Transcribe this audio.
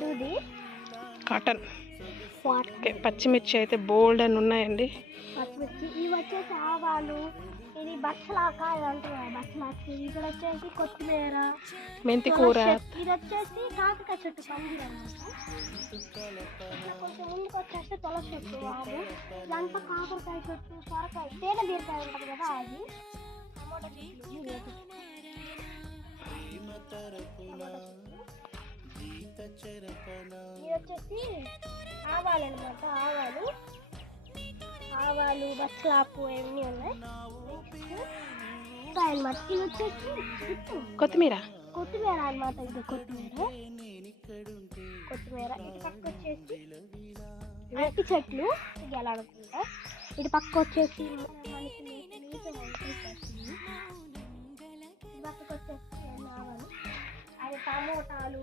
దూది cotton. Okay, పచ్చిమిర్చి అయితే బోల్డ్ అని ఉన్నాయండి. పచ్చిమిర్చి ఇవి వచ్చేసి ఆవాలు, ఇది బచ్చలాక ఇది అంటారు బచ్చలాకి. ఇక్కడ వచ్చేసి కొత్తిమీర, మెంతి కూర. ఇది వచ్చేసి కాకరకాయ చెట్టు పందిరి అనమాట. ఇట్లా కొంచెం ముందుకు వచ్చేస్తే తులసి చెట్టు ఆవు, ఇదంతా కాకరకాయ చెట్టు, సొరకాయ, తేనె బీరకాయ ఉంటుంది కదా అది, టమోటా చెట్లు, ఇది వచ్చేసి ఆవాలు అనమాట. ఆవాలు బచ్చలాకు ఇవన్నీ ఉన్నాయి అనమాట. ఇది వచ్చేసి కొత్తిమీర అనమాట. ఇది కొత్తిమీర. ఇటు పక్క వచ్చేసి అరటి చెట్లు ఎలా అనుకుంటా. ఇటు పక్క వచ్చేసి మనకి పక్కకు వచ్చేసి ఆవాలు, అది టమోటాలు,